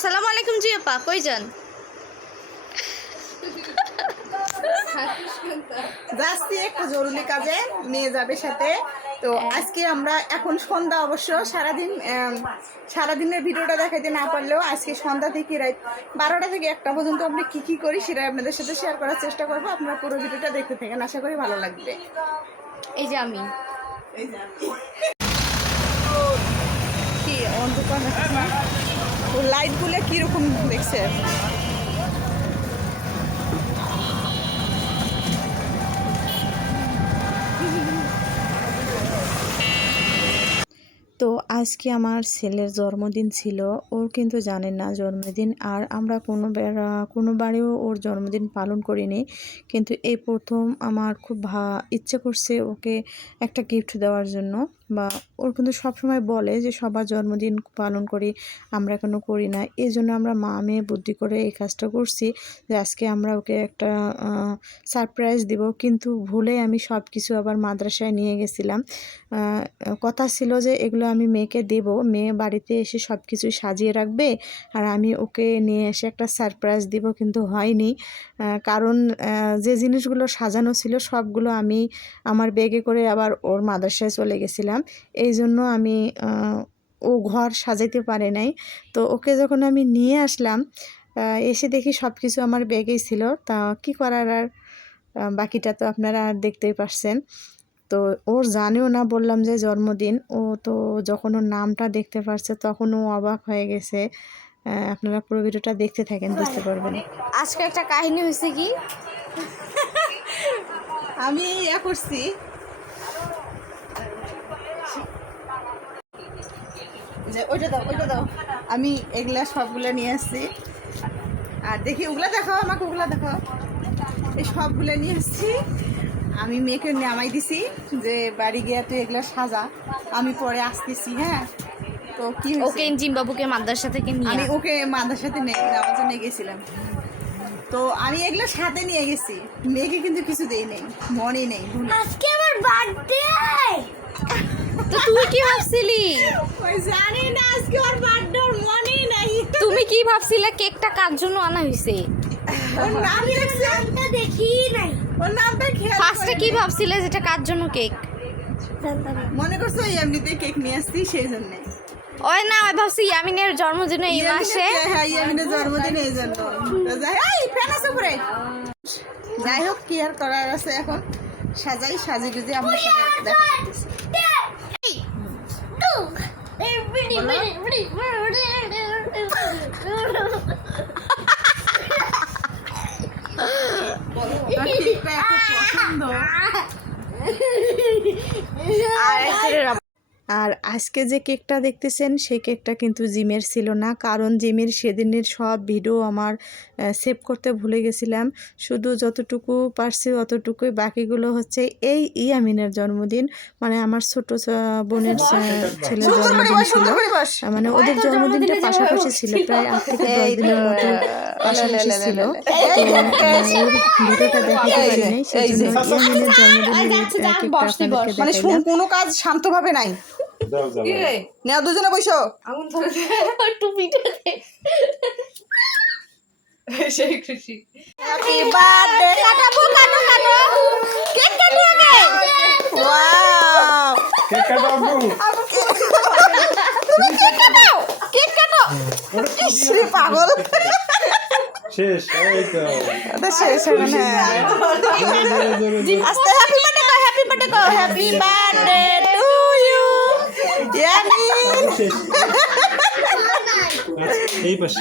আসসালামু আলাইকুম জি আপা, কই যান? যাচ্ছি একটা জরুরি কাজে, মেয়ে যাবে সাথে। তো আজকে আমরা এখন সন্ধ্যা, অবশ্য সারাদিনের ভিডিওটা দেখাইতে না পারলেও আজকে সন্ধ্যা থেকে রাত 12টা থেকে 1টা পর্যন্ত আমরা কি কি করি সেটা আপনাদের সাথে শেয়ার করার চেষ্টা করবো। আপনারা পুরো ভিডিওটা দেখতে থাকেন, আশা করি ভালো লাগবে। এই যে আমি কি অন্ধকার লাইটগুলো কিরকম দেখছে। তো আজকে আমার ছেলের জন্মদিন ছিল। ওর কিন্তু জানেন না জন্মদিন, আর আমরা কোনোবারেও ওর জন্মদিন পালন করিনি। কিন্তু এই প্রথম আমার খুব ইচ্ছে করছে ওকে একটা গিফট দেওয়ার জন্য। বা ওর কিন্তু সবসময় বলে যে সবার জন্মদিন পালন করি, আমরা এখনো করি না। এই জন্য আমরা মা মেয়ে বুদ্ধি করে এই কাজটা করছি যে আজকে আমরা ওকে একটা সারপ্রাইজ দিব। কিন্তু ভুলে আমি সব কিছু আবার মাদ্রাসায় নিয়ে গেছিলাম। কথা ছিল যে এগুলো আমি মেয়েকে দেব, মেয়ে বাড়িতে এসে সব কিছু সাজিয়ে রাখবে আর আমি ওকে নিয়ে এসে একটা সারপ্রাইজ দিব। কিন্তু হয়নি, কারণ যে জিনিসগুলো সাজানো ছিল সবগুলো আমি আমার ব্যাগে করে আবার ওর মাদ্রাসায় চলে গেছিলাম। এই জন্য আমি ও ঘর সাজাইতে পারে নাই। তো ওকে যখন আমি নিয়ে আসলাম, এসে দেখি সব কিছু আমার ব্যাগেই ছিল। তা কি করার, আর বাকিটা তো আপনারা দেখতেই পারছেন। তো ওর জানেও না, বললাম যে জন্মদিন। ও তো যখন ওর নামটা দেখতে পারছে তখন ও অবাক হয়ে গেছে। আপনারা পুরো ভিডিওটা দেখতে থাকেন, বুঝতে পারবেন। আজকে একটা কাহিনী হয়েছে কি, আমি করছি যে ওইটা দাও আমি এগুলা সবগুলা নিয়ে আসছি। আর দেখি ওগুলা দেখাও, আমাকে ওগুলা দেখাও। এই সবগুলো নিয়ে আসছি, আমি মেয়েকে নামাই দিছি যে বাড়ি গিয়ে তুই এগুলা সাজা, আমি পরে আসতেছি। হ্যাঁ, তো কি ওকে জিম্বাবুকে মাদ্রাসা থেকে নিয়ে আমি ওকে মাদ্রাসাতে নেওয়ার জন্য গেছিলাম। তো আমি এগুলো সাথে নিয়ে গেছি, মেয়েকে কিন্তু কিছু দেই নেই, মনে নেই। আজকে আমার বার্থডে, তো তুই কি ভাবছিলি? ওই জানি না আজকে ওর বার্থডে, ওর মনেই নাই। তুমি কি ভাবছিলে কেকটা কার জন্য আনা হয়েছে? ওর নামটা দেখি নাই, ওর নামটা খেয়াল ফার্স্টে কি ভাবছিলে যেটা কার জন্য কেক? মনে করছো এমনিতে কেক নিয়ে আসছি সেই জন্য। ওই না, আমি ভাবছি ইয়ামিনের জন্মদিন এই মাসে। হ্যাঁ, ইয়ামিনের জন্মদিন এই জন্য। যাই হোক, কি আর করার আছে, এখন সাজি গুজি আপনার সাথে দেখা করতেছি। আর আজকে যে কেকটা দেখতেছেন সেই কেকটা কিন্তু জিমের ছিল না, কারণ জিমের সেদিনের সব ভিডিও আমার সেভ করতে ভুলে গেছিলাম। শুধু যতটুকু পারছি অতটুকুই, বাকিগুলো হচ্ছে এই ইয়ামিনের জন্মদিন, মানে আমার ছোট বোনের ছেলের জন্মদিন ছিল। মানে ওদের জন্মদিনটা পাশাপাশি ছিল, প্রায় 8 থেকে 10 দিনের মতো পাশাপাশি ছিল। তো ভিডিওটা দেখাতে পারি নাই, সেই জন্য ইয়ামিনের জন্মদিনের কেকটা আপনাদেরকে দেখাইলাম। কোনো কাজ শান্তভাবে নাই, নেও দুজনে বসো। আগুন ধরে টুপিটা সেই খুশি। হ্যাপি বার্থডে, কাটাবো, কাটো কেক কাটো আগে। ওয়াও, কেক কাটো আব্বু, কেক কাটো। ইসরে পাগল, শেষ। এই তো এটা শেষ হবে না। আস্তে হ্যাপি বার্থডে কো, happy birthday to you Yamin. শেষ। এই পাশে